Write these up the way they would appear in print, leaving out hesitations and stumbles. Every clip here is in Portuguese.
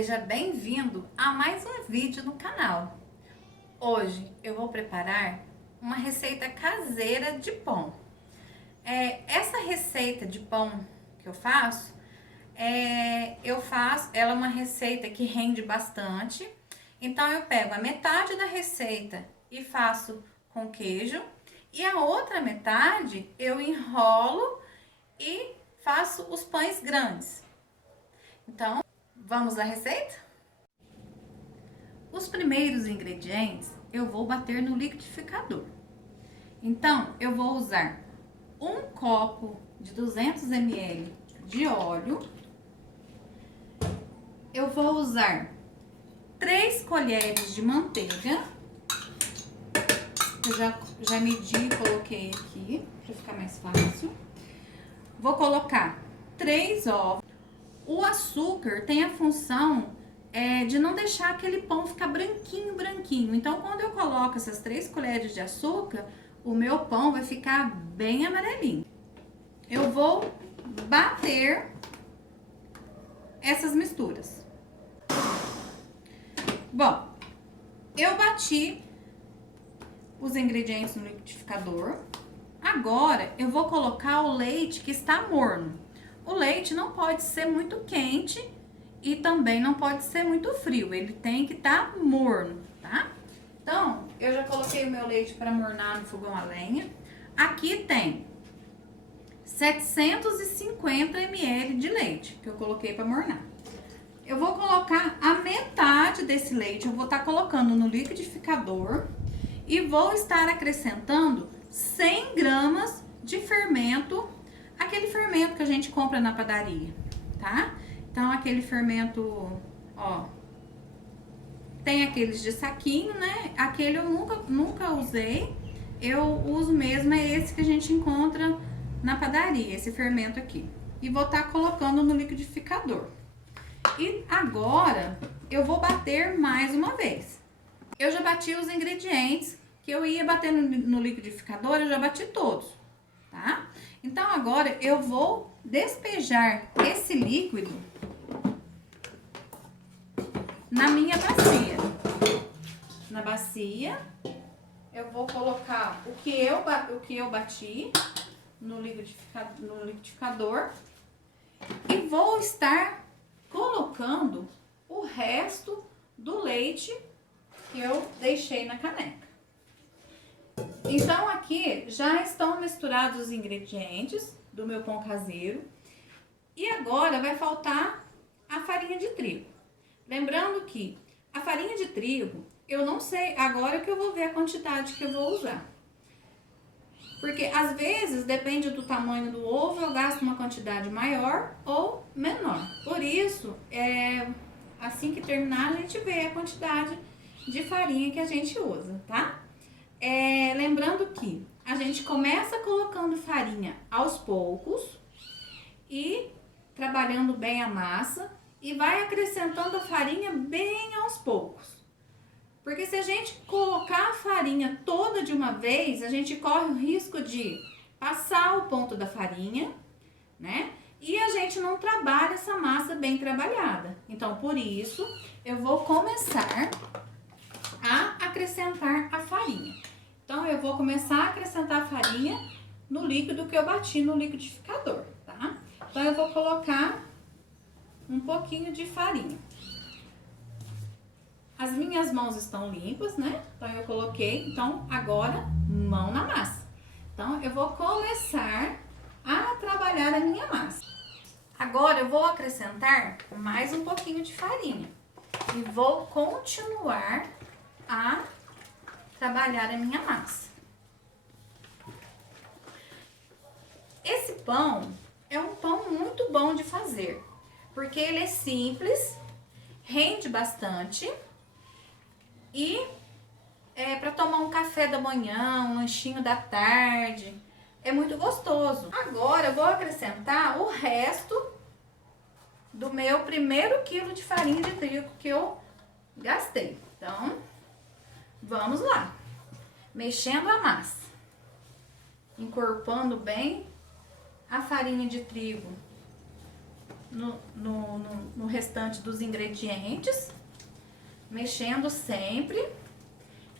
Seja bem-vindo a mais um vídeo no canal. Hoje eu vou preparar uma receita caseira de pão. Essa receita de pão que ela é uma receita que rende bastante. Então eu pego a metade da receita e faço com queijo e a outra metade eu enrolo e faço os pães grandes. Então, vamos à receita? Os primeiros ingredientes eu vou bater no liquidificador. Então, eu vou usar um copo de 200 ml de óleo. Eu vou usar 3 colheres de manteiga. Eu já medi e coloquei aqui para ficar mais fácil. Vou colocar 3 ovos. O açúcar tem a função de não deixar aquele pão ficar branquinho. Então, quando eu coloco essas 3 colheres de açúcar, o meu pão vai ficar bem amarelinho. Eu vou bater essas misturas. Bom, eu bati os ingredientes no liquidificador. Agora, eu vou colocar o leite que está morno. O leite não pode ser muito quente e também não pode ser muito frio. Ele tem que estar morno, tá? Então, eu já coloquei o meu leite para mornar no fogão a lenha. Aqui tem 750 ml de leite que eu coloquei para mornar. Eu vou colocar a metade desse leite, eu vou estar colocando no liquidificador e vou estar acrescentando 100 gramas de fermento, aquele fermento que a gente compra na padaria, tá? Então, aquele fermento, ó, tem aqueles de saquinho, né? Aquele eu nunca usei, eu uso mesmo, é esse que a gente encontra na padaria, esse fermento aqui. E vou estar colocando no liquidificador. E agora, eu vou bater mais uma vez. Eu já bati os ingredientes que eu ia bater no liquidificador, eu já bati todos, tá? Então, agora eu vou despejar esse líquido na minha bacia. Na bacia, eu vou colocar o que eu bati no liquidificador e vou estar colocando o resto do leite que eu deixei na caneca. Então, aqui já estão misturados os ingredientes do meu pão caseiro. E agora vai faltar a farinha de trigo. Lembrando que a farinha de trigo, eu não sei, agora que eu vou ver a quantidade que eu vou usar. Porque às vezes, depende do tamanho do ovo, eu gasto uma quantidade maior ou menor. Por isso, assim que terminar, a gente vê a quantidade de farinha que a gente usa, tá? Lembrando que a gente começa colocando farinha aos poucos e trabalhando bem a massa e vai acrescentando a farinha bem aos poucos. Porque se a gente colocar a farinha toda de uma vez, a gente corre o risco de passar o ponto da farinha, né? E a gente não trabalha essa massa bem trabalhada. Então, por isso, eu vou começar a acrescentar a farinha. Então, eu vou começar a acrescentar a farinha no líquido que eu bati no liquidificador, tá? Então, eu vou colocar um pouquinho de farinha. As minhas mãos estão limpas, né? Então, eu coloquei. Então, agora, mão na massa. Então, eu vou começar a trabalhar a minha massa. Agora, eu vou acrescentar mais um pouquinho de farinha. E vou continuar a trabalhar a minha massa. Esse pão é um pão muito bom de fazer, porque ele é simples, rende bastante e é para tomar um café da manhã, um lanchinho da tarde, é muito gostoso. Agora eu vou acrescentar o resto do meu primeiro quilo de farinha de trigo que eu gastei. Então, vamos lá, mexendo a massa, encorpando bem a farinha de trigo no restante dos ingredientes, mexendo sempre,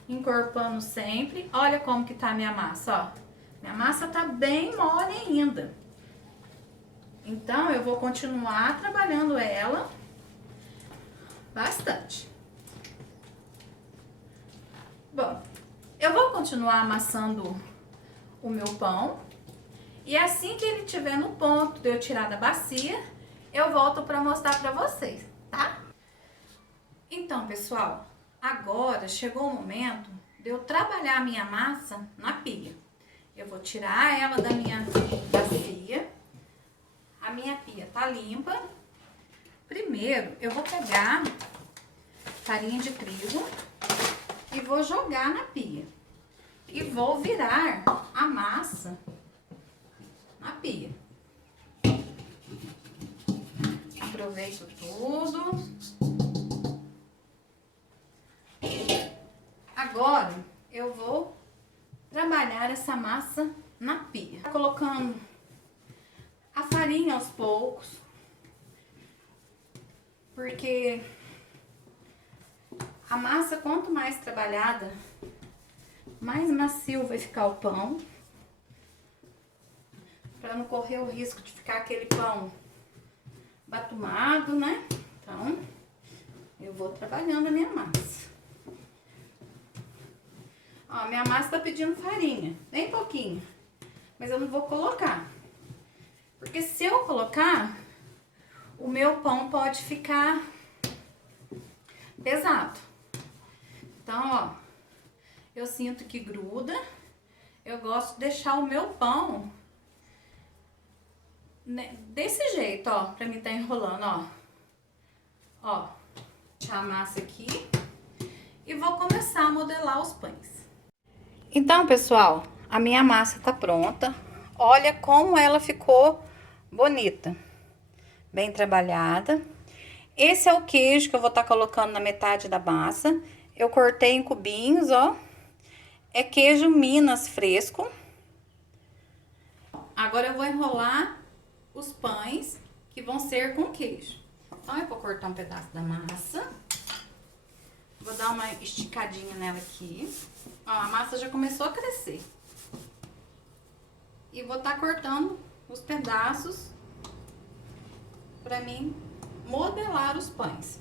encorpando sempre. Olha como que tá a minha massa, ó. Minha massa tá bem mole ainda. Então, eu vou continuar trabalhando ela bastante. Bom, eu vou continuar amassando o meu pão. E assim que ele estiver no ponto de eu tirar da bacia, eu volto para mostrar para vocês, tá? Então, pessoal, agora chegou o momento de eu trabalhar a minha massa na pia. Eu vou tirar ela da minha bacia. A minha pia tá limpa. Primeiro, eu vou pegar farinha de trigo e vou jogar na pia. E vou virar a massa na pia. Aproveito tudo. Agora, eu vou trabalhar essa massa na pia. Colocando a farinha aos poucos, porque a massa, quanto mais trabalhada, mais macio vai ficar o pão, para não correr o risco de ficar aquele pão batumado, né? Então, eu vou trabalhando a minha massa. Ó, minha massa tá pedindo farinha, bem pouquinho, mas eu não vou colocar. Porque se eu colocar, o meu pão pode ficar pesado. Então, ó, eu sinto que gruda. Eu gosto de deixar o meu pão desse jeito, ó, pra mim tá enrolando, ó. Ó, deixar a massa aqui e vou começar a modelar os pães. Então, pessoal, a minha massa tá pronta. Olha como ela ficou bonita, bem trabalhada. Esse é o queijo que eu vou estar colocando na metade da massa. Eu cortei em cubinhos, ó. É queijo Minas fresco. Agora eu vou enrolar os pães que vão ser com queijo. Então, eu vou cortar um pedaço da massa. Vou dar uma esticadinha nela aqui. Ó, a massa já começou a crescer. E vou estar cortando os pedaços para mim modelar os pães.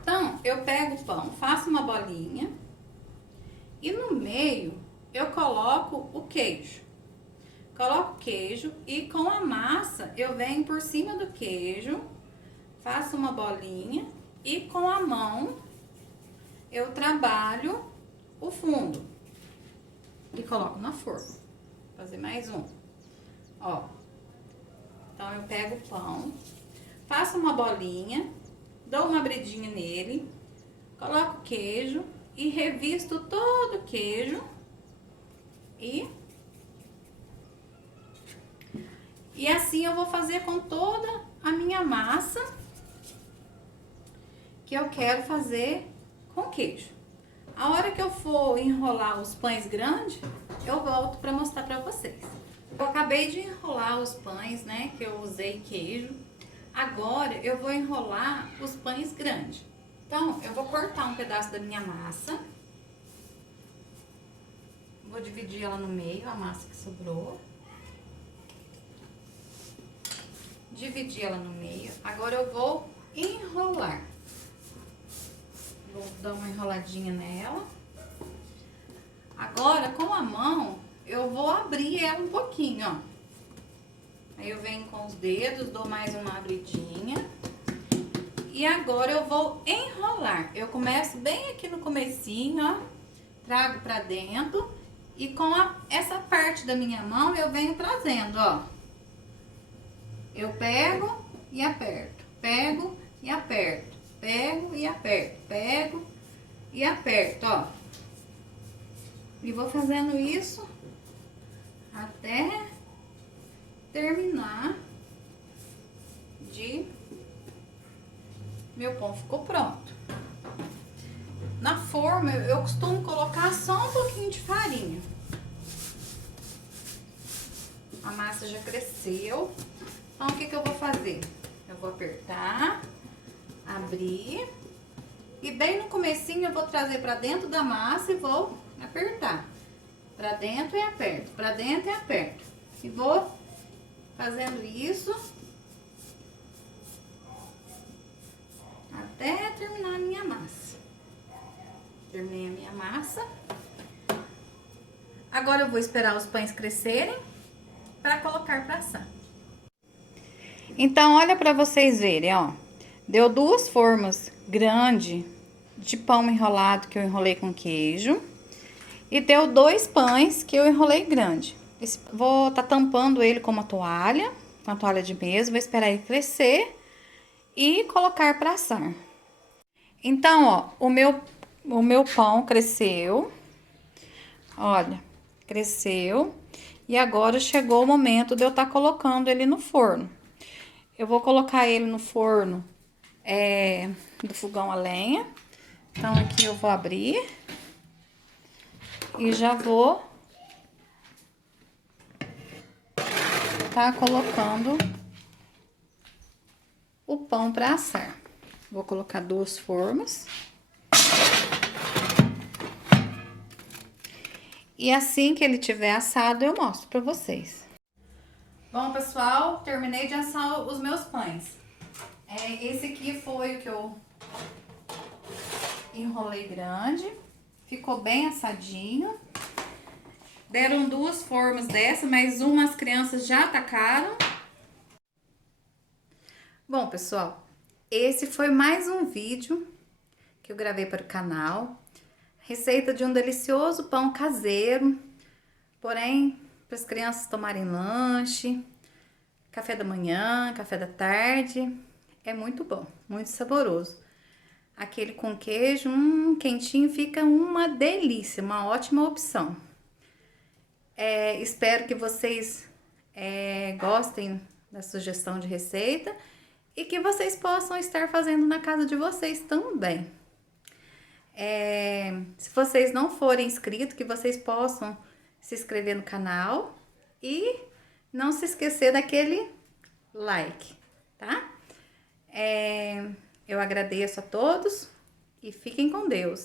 Então, eu pego o pão, faço uma bolinha e no meio eu coloco o queijo. Coloco o queijo e com a massa eu venho por cima do queijo, faço uma bolinha e com a mão eu trabalho o fundo e coloco na forma. Vou fazer mais um. Ó. Então, eu pego o pão, faço uma bolinha, dou uma abridinha nele, coloco o queijo e revisto todo o queijo e assim eu vou fazer com toda a minha massa que eu quero fazer com queijo. A hora que eu for enrolar os pães grandes, eu volto para mostrar para vocês. Eu acabei de enrolar os pães, né, que eu usei queijo. Agora, eu vou enrolar os pães grandes. Então, eu vou cortar um pedaço da minha massa. Vou dividir ela no meio, a massa que sobrou. Dividi ela no meio. Agora, eu vou enrolar. Vou dar uma enroladinha nela. Agora, com a mão, eu vou abrir ela um pouquinho, ó. Aí eu venho com os dedos, dou mais uma abridinha. E agora eu vou enrolar. Eu começo bem aqui no comecinho, ó. Trago pra dentro. E com essa parte da minha mão eu venho trazendo, ó. Eu pego e aperto. Pego e aperto. Pego e aperto. Pego e aperto, ó. E vou fazendo isso até terminar de... Meu pão ficou pronto. Na forma, eu costumo colocar só um pouquinho de farinha. A massa já cresceu. Então, o que que eu vou fazer? Eu vou apertar, abrir e bem no comecinho eu vou trazer pra dentro da massa e vou apertar. Pra dentro e aperto, pra dentro e aperto. E vou fazendo isso até terminar a minha massa. Terminei a minha massa. Agora eu vou esperar os pães crescerem para colocar para assar. Então, olha para vocês verem, ó. Deu 2 formas grandes de pão enrolado que eu enrolei com queijo. E deu 2 pães que eu enrolei grande. Vou tá tampando ele com uma toalha de mesa. Vou esperar ele crescer e colocar para assar. Então, ó, o meu pão cresceu. Olha, cresceu. E agora chegou o momento de eu estar colocando ele no forno. Eu vou colocar ele no forno do fogão a lenha. Então, aqui eu vou abrir. E já vou tá colocando o pão para assar. Vou colocar 2 formas. E assim que ele tiver assado, eu mostro para vocês. Bom, pessoal, terminei de assar os meus pães. Esse aqui foi o que eu enrolei grande. Ficou bem assadinho. Deram 2 formas dessa, mas uma as crianças já atacaram. Bom, pessoal, esse foi mais um vídeo que eu gravei para o canal. Receita de um delicioso pão caseiro, porém, para as crianças tomarem lanche, café da manhã, café da tarde. É muito bom, muito saboroso. Aquele com queijo, quentinho, fica uma delícia, uma ótima opção. Espero que vocês gostem da sugestão de receita e que vocês possam estar fazendo na casa de vocês também. Se vocês não forem inscritos, que vocês possam se inscrever no canal e não se esquecer daquele like, tá? Eu agradeço a todos e fiquem com Deus.